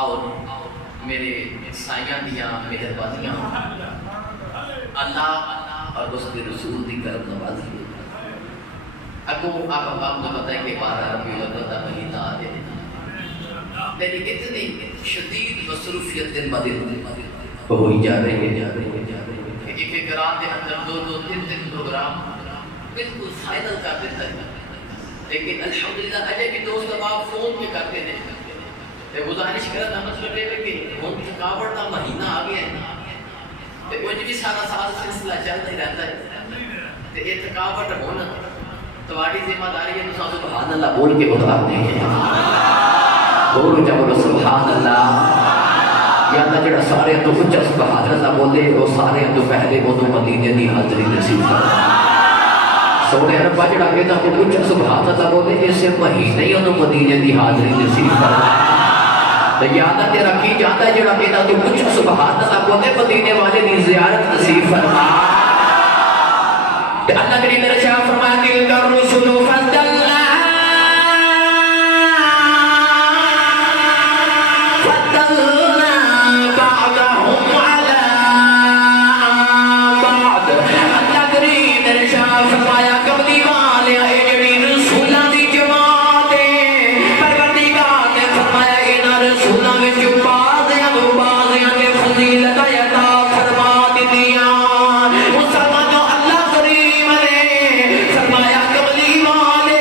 اور میرے سائیاں دیاں مہربانیاں اللہ اور اس کے رسول کی کرم نوازی اگوں آپ کو پتہ ہے کہ 12 ربیع الاول کا مہینہ آ گیا، لیکن اتنی شدید مصروفیت دن بدن ہوئی جا رہی ہے کہ ایک رات کے اندر 2 3 پروگرام بالکل فائنل کر دیتا ہے، لیکن الحمدللہ اجے بھی دوست آپ فون پہ کرتے ہیں تے گزارش کرنا مطلب ہے کہ ہن تھکاوٹ کا مہینہ آ گیا ہے تے وہ بھی سارا سال سلسلہ چلتا ہی رہتا ہے تے یہ تھکاوٹ ہونا تمہاری ذمہ داری ہے تو سبحان اللہ بول کے اتار دیں گے، بولو جب بولو سبحان اللہ، یا اللہ جڑا سارے تو اچھا سبحان اللہ بولے وہ سارے تو پہلے وہ تو مدینے دی حاضری نصیب فرما، سونے ربا جڑا کہتا کہ اچھا سبحان اللہ بولے اسے مہینے ہی انہوں مدینے دی حاضری نصیب فرما، تو یادہ تیرا کی جاتا ہے جڑا کہتا تو اچھا سبحان اللہ بولے مدینے والے دی زیارت نصیب فرما، کہ اللہ کریم میرے شاہ فرمایا کہ کر رسول فضلنا بعضهم على بعض، اللہ کریم میرے شاہ فرمایا کبھی والے اے جڑی رسولہ دی جماعت پروردگار نے فرمایا انہاں رسولہ میں جو بعضیاں نے فضیلت عطا فرما دیا، مسلمانوں اللہ کریم نے فرمایا کبھی والے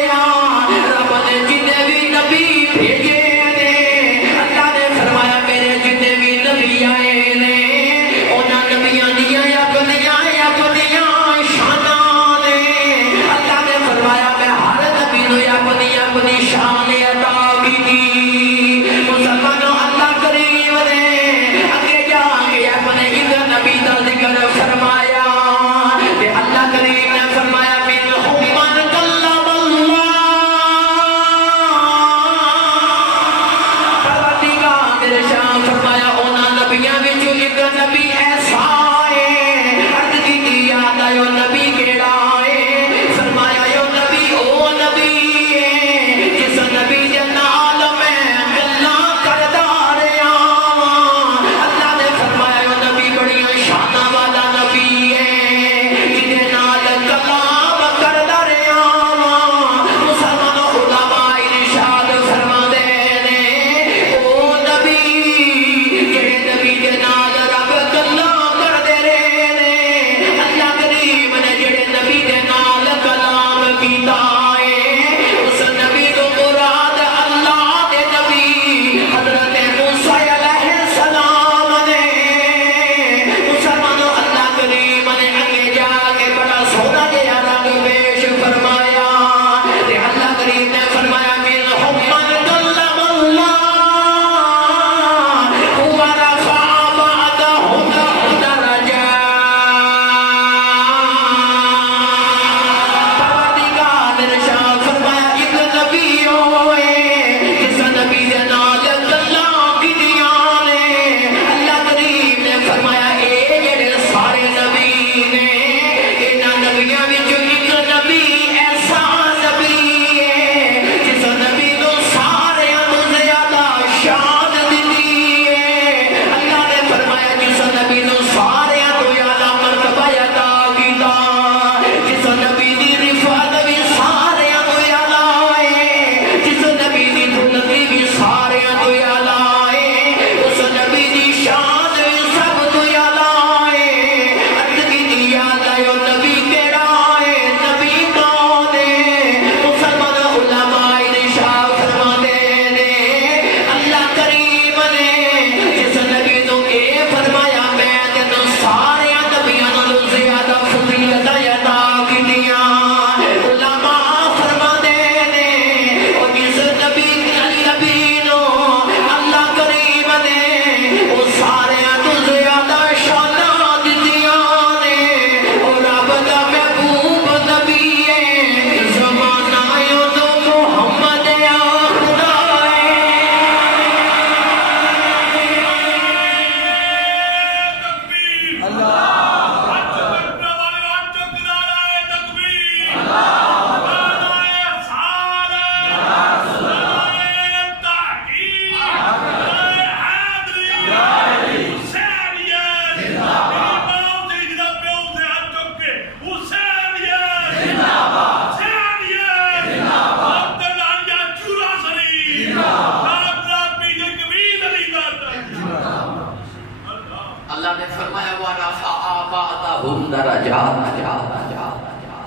فرمایا وَرَفَعَ بَعْضَهُمْ دَرَجَاتٍ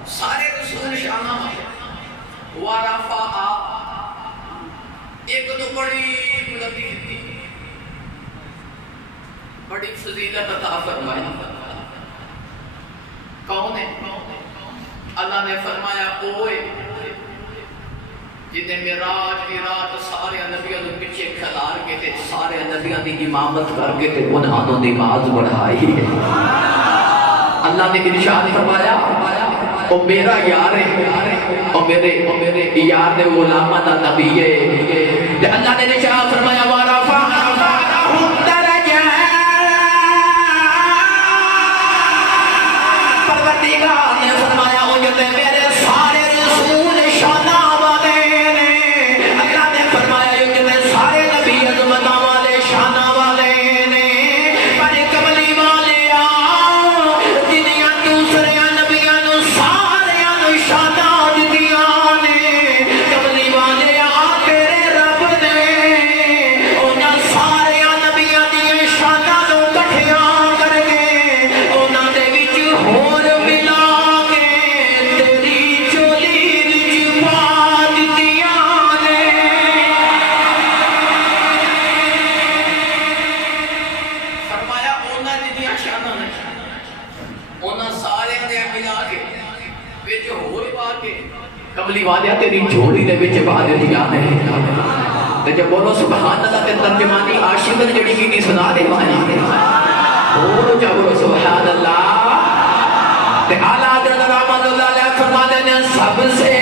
سارے رسول شانہ وَرَفَعَ ایک تو بڑی بلندی تھی بڑی فضیلت عطا فرمائی کون ہے اللہ نے فرمایا اوے جنہیں معراج کی رات سارے نبیوں نے پیچھے کھلار کے تھے سارے نبیوں نے امامت کر کے تھے انہوں نے نماز پڑھائی ہے اللہ نے ارشاد فرمایا او میرا یار ہے او میرے یار نے غلامہ دا نبی ہے اللہ نے ارشاد فرمایا وَرَفَعَهُمْ دَرَجَاتٍ پروردگار نے فرمایا او جتے میرے سارے رسول شانہ والے نے اللہ نے فرمایا او جتے سارے نبی عظمتہ والے شانہ والے نے پر کملی والے جنیاں دوسرے نبیاں نو سارے نو شانہ دیاں نے کملی والے تیرے رب نے انہاں سارے نبیاں دی شانہ نو کٹھیاں کر کے انہاں دے وچ ہور کملی والیا تیری جھوڑی دے وچ پا دتیاں نے تے جے بولو سبحان اللہ تے ترجمانی عاشق نے جڑی کی سنا دے مانی اور جے بولو سبحان اللہ تے اعلی حضرت رحمت اللہ علیہ فرماتے ہیں سب سے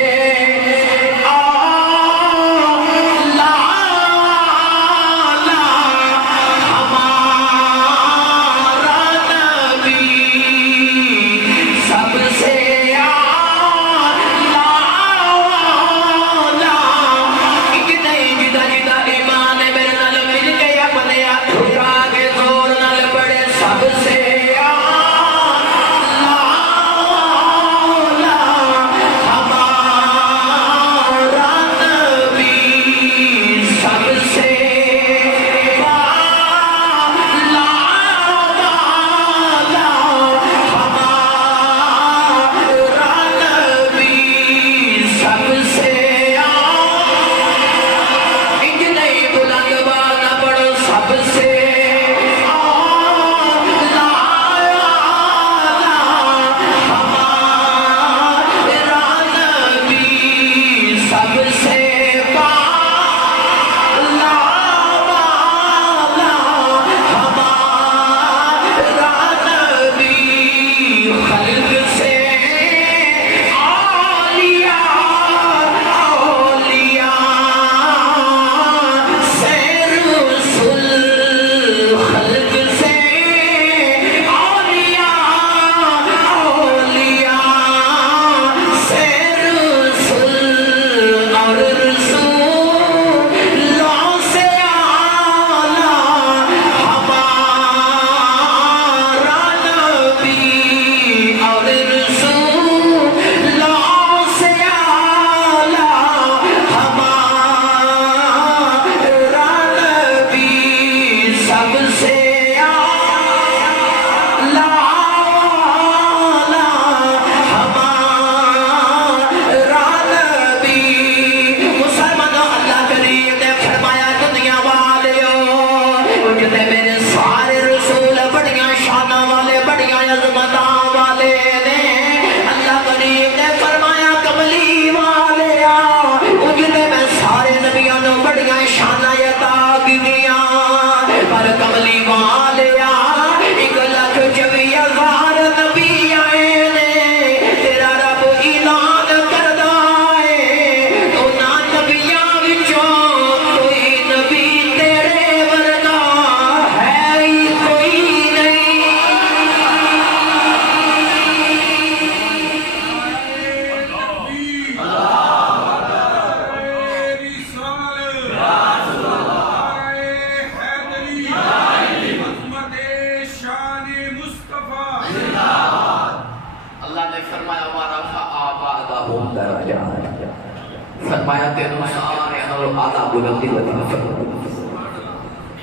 فرمایا تیروں سارے انہوں آدھا بلندی لدی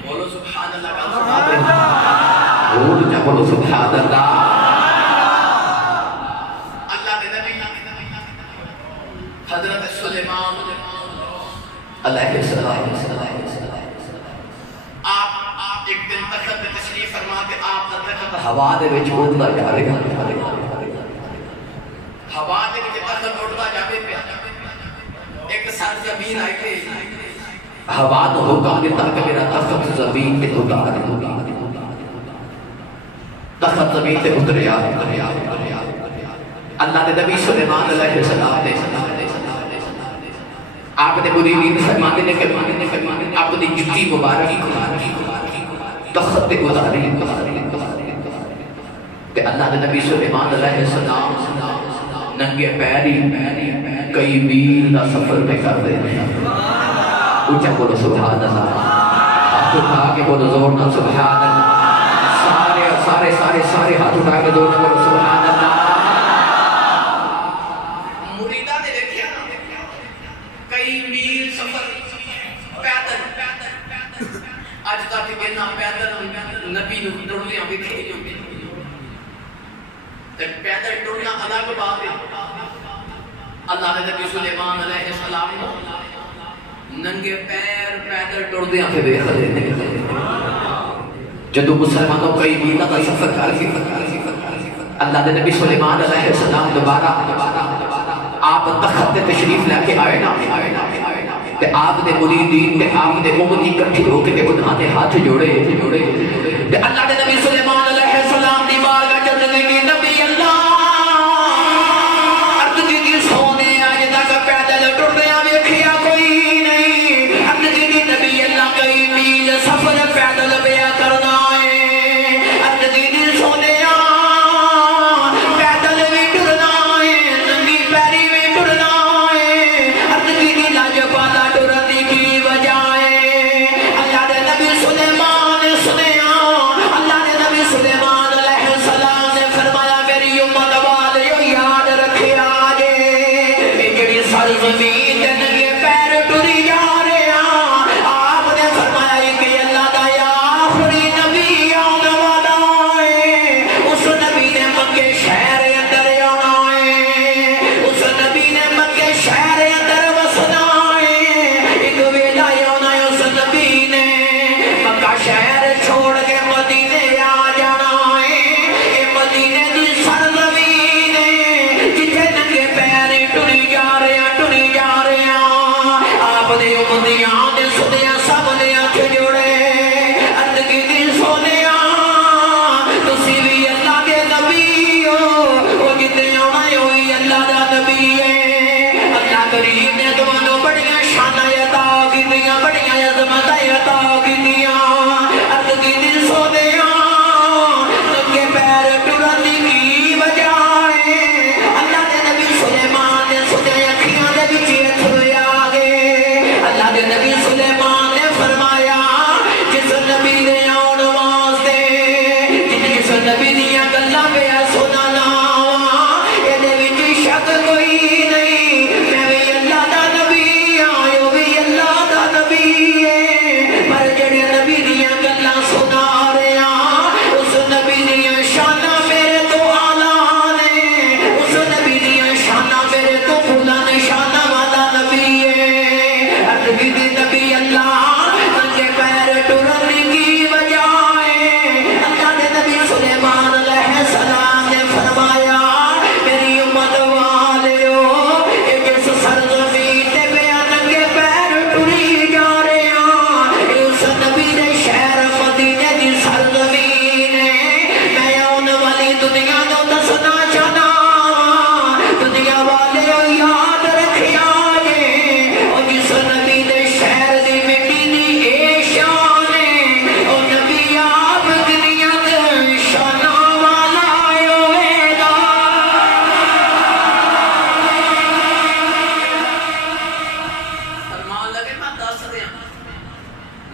بولو سبحان اللہ کا معبود جا بولو سبحان اللہ اللہ کے نبی حضرت سلیمان علیہ السلام آپ ایک دن تخت میں تشریف فرما کے آپ تخت ہوا دے وچ اڑدا جا رہا ہوا دے وچ تخت اڑدا جاوے پیا ایک سرزمین آئی کہ ہوا تو ہوگا کہ میرا تخت زمین پہ ہوگا تخت زمین پہ اترے اللہ نے نبی سلیمان علیہ السلام نے آپ نے مریدین فرمانے نے اپنی جتی مبارک تخت پہ اتاری کہ اللہ نے نبی سلیمان علیہ السلام ننگے پیری کئی میل کا سفر پہ کر دے اونچا بولو سبحان اللہ ہاتھ اٹھا کے بولو زور نہ سبحان اللہ سارے ہاتھ اٹھا کے زور نہ بولو سبحان اللہ مریدہ نے دیکھیا کئی میل سفر پیدل آج تک بنا پیدل نبی نو ٹرلیاں وکھے پیدل ٹرنا الگ بات ہے اللہ نے نبی سلیمان علیہ السلام کو ننگے پیر پیدل ٹردیاں پہ دیکھ دے جدو مسلمانوں کئی میلہ کا سفر کر کے اللہ نے نبی سلیمان علیہ السلام دوبارہ آپ تخت تشریف لے کے آئے نا کہ آپ نے مریدین کہ آپ نے امتی کٹھی ہو کے انہاں نے ہاتھ جوڑے کہ اللہ نے نبی سلیمان علیہ السلام دی بارگاہ جلد کی نبی اللہ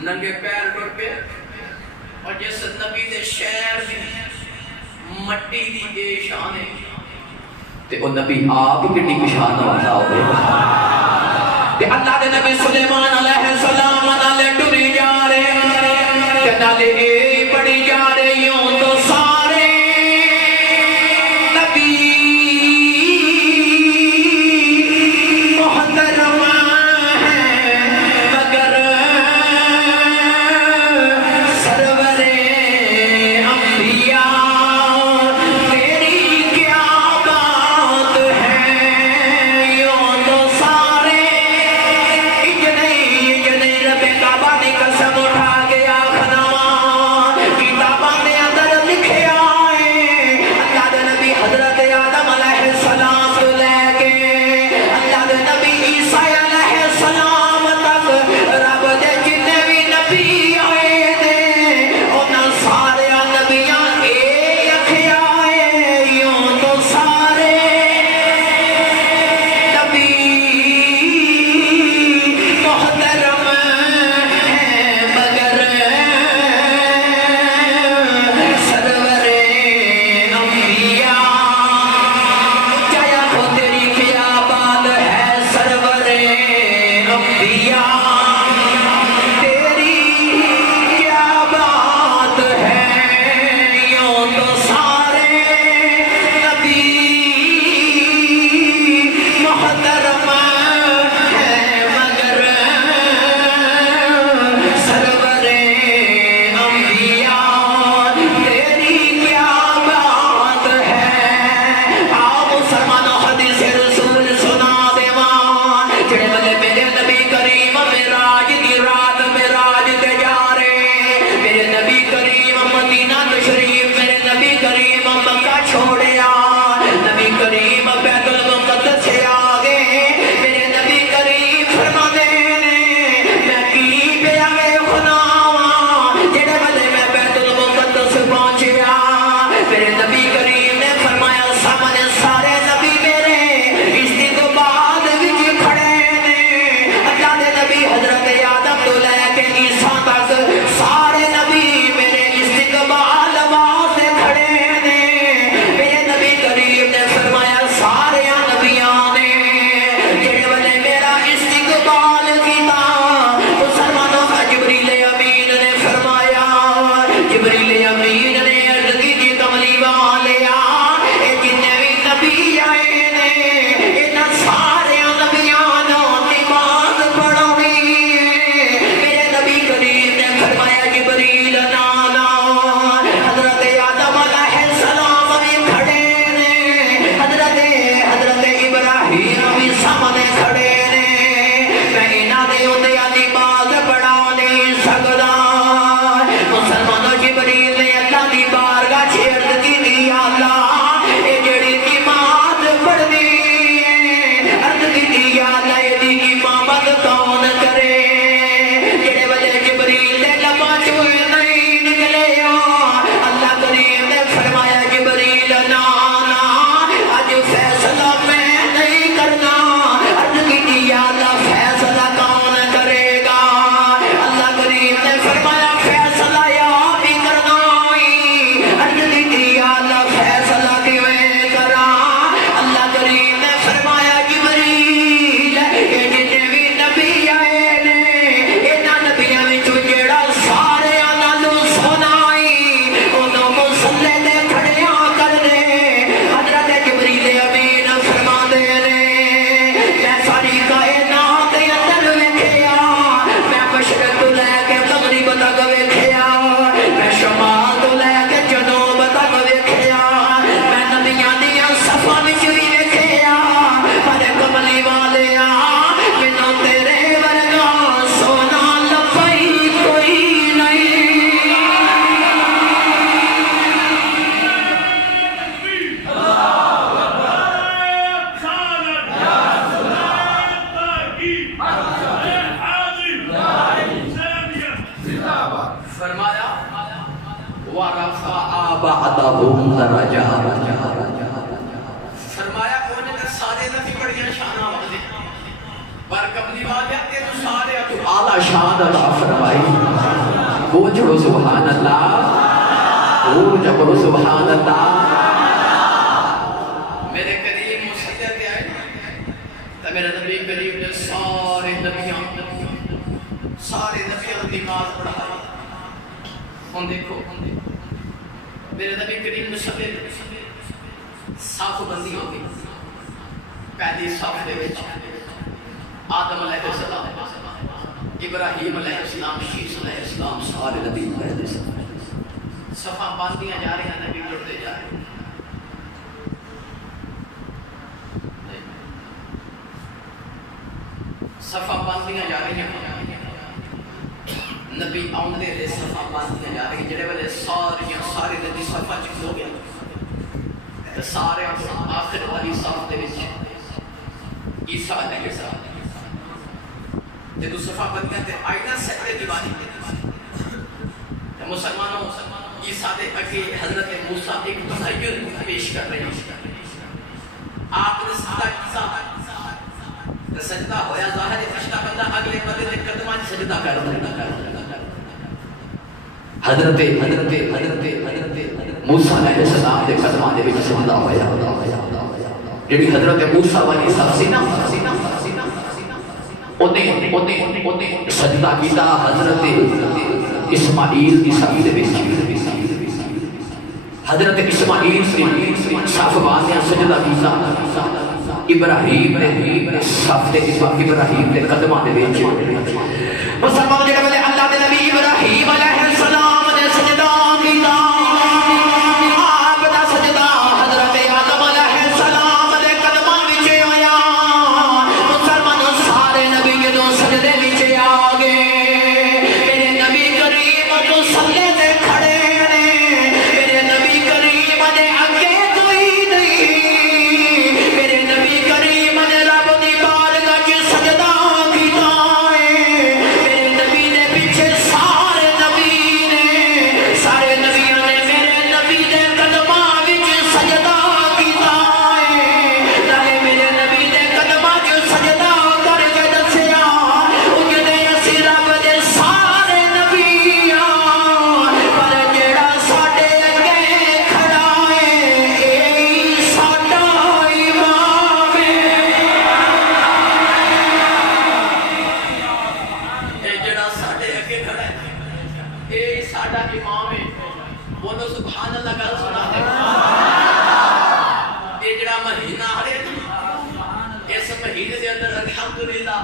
ننگے پیر ٹر پہ اور جس نبی دے شہر دی مٹی دی اے شان ہے تے او نبی آپ کتنی شان والا ہوئے تے اللہ دے نبی سلیمان علیہ السلام نالے ٹری جا رہے تے نالے اے بڑی جا رہے یوں تو وَرَفَعَ بَعْضَهُمْ دَرَجَاتٍ فرمایا کون ہے سارے نبی بڑیاں شانہ والے پر قبلی والے تے تو سارے تو اعلی شان عطا فرمائی وہ جو سبحان اللہ وہ جو سبحان اللہ میرے کریم مسجد کے آئے تو میرا نبی کریم نے سارے نبیوں کی نماز پڑھائی ہم دیکھو میرے نبی کریم نے سب صاف بندی ہوگی پہلی صف دے وچ آدم علیہ السلام ابراہیم علیہ السلام شیس علیہ السلام سارے نبی پہلے صفاں باندھیاں جا رہی ہیں نبی جڑتے جا رہے ہیں صفاں باندھیاں جا رہی ہیں نبی آمدے لے صفحہ باندھیاں جا رہی جڑے والے سارے نبی صفحہ چکھ ہو گیا سارے آخر والی صفحہ دے وچ عیسیٰ علیہ السلام جدو صفحہ باندھیاں تے آئینہ سجدے دیوانی مسلمانوں عیسیٰ دے اگے حضرت موسیٰ ایک تحیر پیش کر رہے ہیں آپ نے سجدہ کیسا سجدہ ہویا ظاہر ہے پشتہ بندہ اگلے بندے دے قدمہ سجدہ کر رہا ہے حضرت موسیٰ علیہ السلام دے قدمہ دے وچ سجدہ ہویا جبھی حضرت موسیٰ والی سفسینہ انہیں سجدہ کیتا حضرت اسماعیل کی صف دے وچ حضرت اسماعیل صف باندھیاں سجدہ کیتا ابراہیم نے صف دے ابراہیم دے قدمہ دے وچ مسلمان جڑے والے اللہ دے نبی ابراہیم علیہ السلام نے سجدہ کیتا آپ دا سجدہ حضرت آدم علیہ السلام دے قدمہ وچ ہویا مسلمان سارے نبی جدوں سجدے وچ آ گئے میرے نبی کریم تو سجدے تے کھڑے نے میرے نبی کریم دے اگے کوئی نہیں میرے نبی کریم نے رب دی بارگاہ وچ سجدہ کیتا ہے میرے نبی دے پیچھے سارے نبی نے سارے نبیوں نے میرے نبی دے قدماں وچ سجدہ کیتا ہے نالے میرے نبی دے قدماں وچ سجدہ کر کے دسیا او جدے اسی رب دے سارے نبی پر جڑا ساڈے اگے کھڑا ہے اے ساڈا امام ہے اے جڑا ساڈے اگے کھڑا ہے اے ساڈا امام ہے بولو سبحان اللہ گل سنا دے اے جڑا مہینہ ہے اس مہینے دے اندر الحمدللہ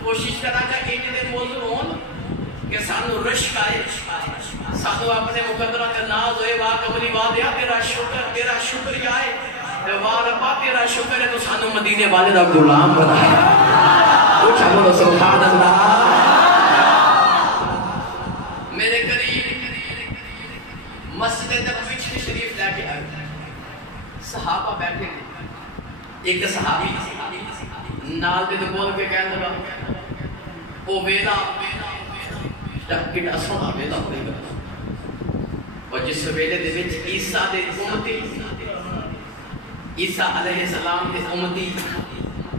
کوشش کرا گا کہ جڑے موضوع ہون کہ سانو رشک آئے سانو اپنے مقدرہ کا ناز ہوئے واہ قبلی وعدیا تیرا شکر آئے واہ ربا تیرا شکر ہے تو سانو مدینے والے دا غلام بنایا اچھا بولو سبحان اللہ میرے قریب مسجد نبوی شریف لے کے آئے صحابہ بیٹھے ہیں ایک صحابی نال دے بول کے کہنے لگا او ویلا کٹا سونا ویلا ہوئے گا اور جس ویلے دے وچ عیسیٰ دے امتی عیسیٰ علیہ السلام دے امتی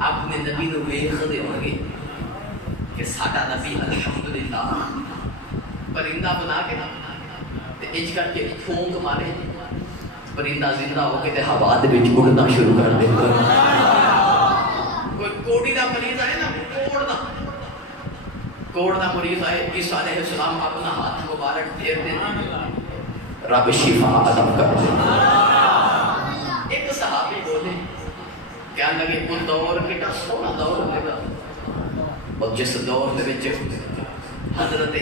اپنے نبی نو ویکھ دے ہون گے کہ ساڈا نبی الحمدللہ پرندہ بنا کے تے اج کر کے پھونک مارے پرندہ زندہ ہو کے تے ہوا دے وچ اڑنا شروع کر دے کوئی کوڑی دا مریض آئے نا کوڑ دا مریض آئے عیسیٰ علیہ السلام اپنا ہاتھ مبارک پھیر دینا رب شفا عطا کر دے ایک صحابی بولے کیا لگے وہ دور کتا سونا دور ہوئے گا اور جس دور دے وچ حضرت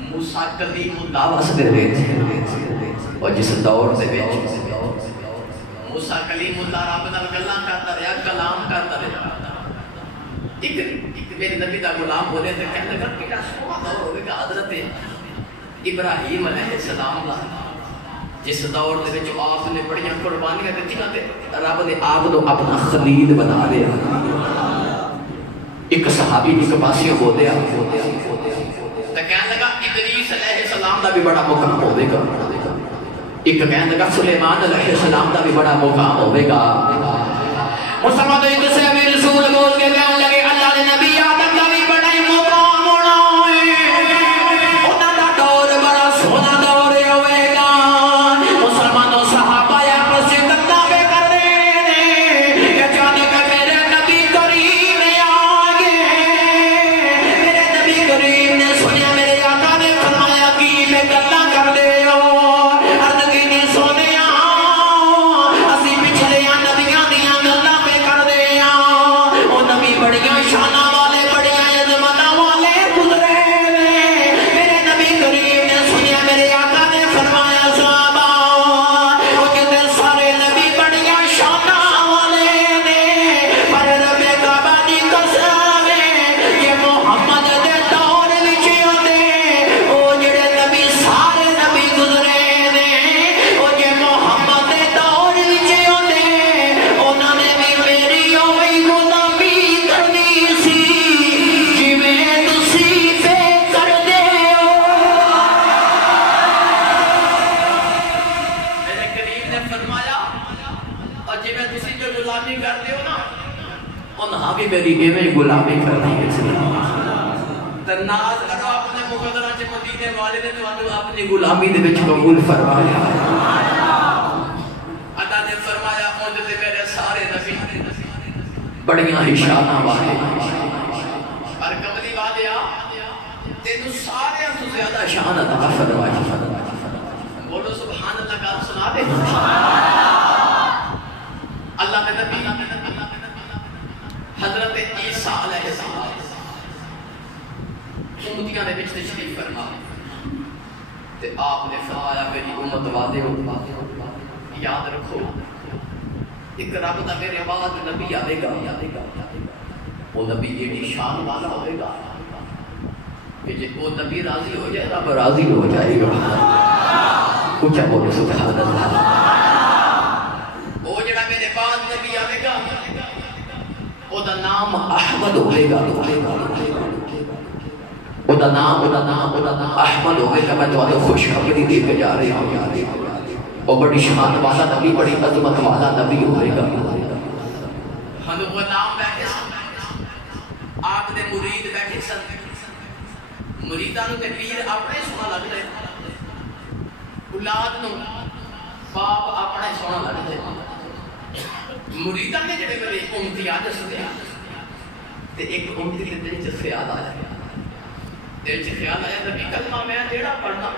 موسیٰ کلیم اللہ واسطے دے تھے اور جس دور دے وچ موسیٰ کلیم اللہ رب نال گلاں کرتا رہیا کلام کرتا رہیا ایک میرے نبی دا غلام بولے تو کہنے لگا کتا سونا دور ہوئے گا حضرت ابراہیم علیہ السلام دا جس دور دے وچ آپ نے بڑیاں قربانیاں دتیاں تے رب نے آپ کو اپنا خلیل بنا لیا ایک صحابی ایک پاسیوں بولیا تے کہنے لگا ادریس علیہ السلام دا بھی بڑا مقام ہوے گا ایک کہنے لگا سلیمان علیہ السلام کا بھی بڑا مقام ہوئے گا. مسلمان تو ایک سے امیر رسول بول کے کہنے لگے اللہ نے نبی آدم کا بھی بڑا ہی مقام ہونا ہے. انہاں دا دور بڑا سونا دور ہوئے گا. مسلمانوں صحابہ یا پس گندہ بے کر دے کہ جانے کا میرے نبی کریم آگے. میرے نبی کریم نے سنیا میرے آقا نے فرمایا کی میں گندہ کر دے ہو. میری ایویں غلامی کرنی ہے. تناز کرو اپنے مقدرہ چ مدینے والے نے تو اپنی غلامی دے وچ قبول فرمایا. اللہ نے فرمایا اونج تے میرے سارے نبی بڑیاں ہی شاناں والے پر کملی والیا تینوں سارے تو زیادہ شان عطا فرمائی. بولو سبحان اللہ کا سنا دے. اللہ نے نبی حضرت عیسیٰ علیہ السلام امتیاں نے بچ تشریف فرما تے آپ نے فرمایا میری امت وعدے ہو یاد رکھو ایک رب دا میرے بعد نبی آئے گا. وہ نبی ایڈی شان والا ہوئے گا کہ جب وہ نبی راضی ہو جائے رب راضی ہو جائے گا. کچھ بولو سبحان اللہ. وہ جڑا میرے بعد نبی آئے گا او دا نام احمد ہوئے گا. او دا نام احمد ہوئے گا. میں تو خوشخبری دے کے جا رہے ہوں. او بڑی شان والا نبی بڑی عظمت والا نبی ہوئے گا. ہن غلام بیٹھے سن آپ دے مرید بیٹھے سن. مریداں نوں تے پیر اپنے سونا لگ رہے اولاد نوں باپ اپنے سونا لگ رہے. مریداں نے جڑے میرے امتیاز سنیا تے ایک امتی دے دل چ خیال آیا. دل چ خیال آیا نبی کلمہ میں جڑا پڑھنا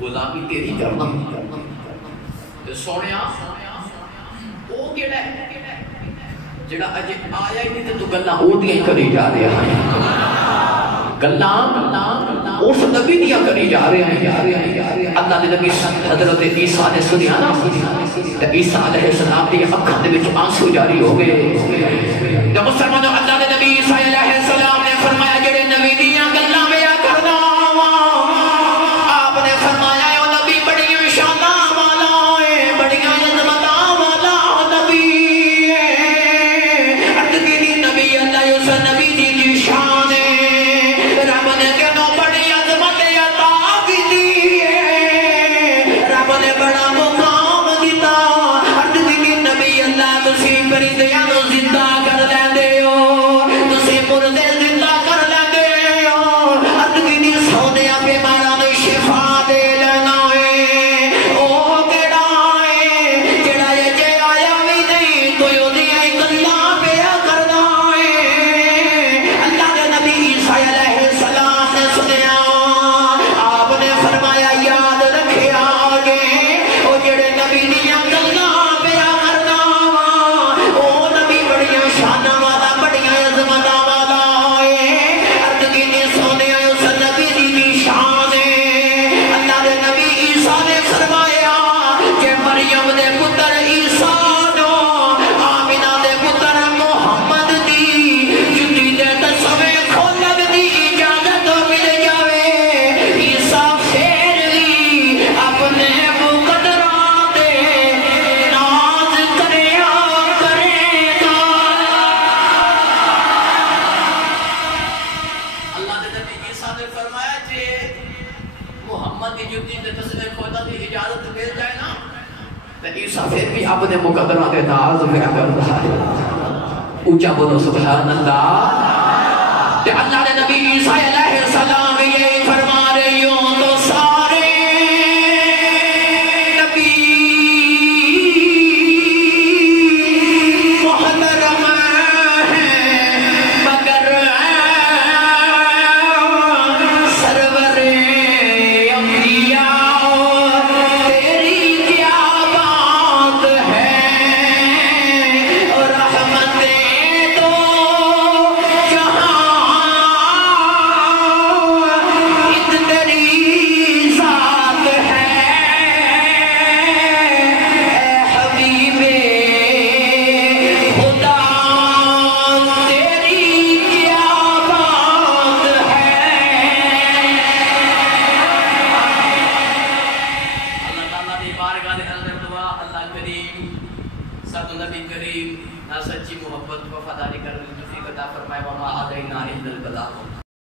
غلامی تیری کرنا تے سونیا او کیڑا ہے جڑا اج آیا ہی نہیں تے تو گلاں او دیاں کری جا رہا ہے. گلاں اس نبی دیاں کری جا رہے ہیں. اللہ دے نبی حضرت عیسیٰ نے سنیا نا تے عیسیٰ علیہ السلام دی اکھاں دے وچ آنسو جاری ہو گئے. جب مسلمانوں اللہ دے نبی عیسیٰ علیہ السلام نے فرمایا جڑے نبی دیاں گلاں ویا کرنا آپ نے فرمایا او نبی بڑی شاناں والا ہے بڑی عظمتاں والا نبی ہے. اٹکی نبی اللہ اس نبی دی شان ہے. رب نے کہنو بڑی عظمت عطا کی ہے. رب نے بڑا مقام دیتا. اٹکی نبی اللہ تسی پرندیاں نوں زندہ کر لیندے ہو. دی جتی تے تسنے کھوتا دی اجازت مل جائے نا تے عیسیٰ پھر بھی اپنے مقدرہ دے ناز میں کرتا ہے. اونچا بولو سبحان اللہ. تے اللہ نے نبی عیسیٰ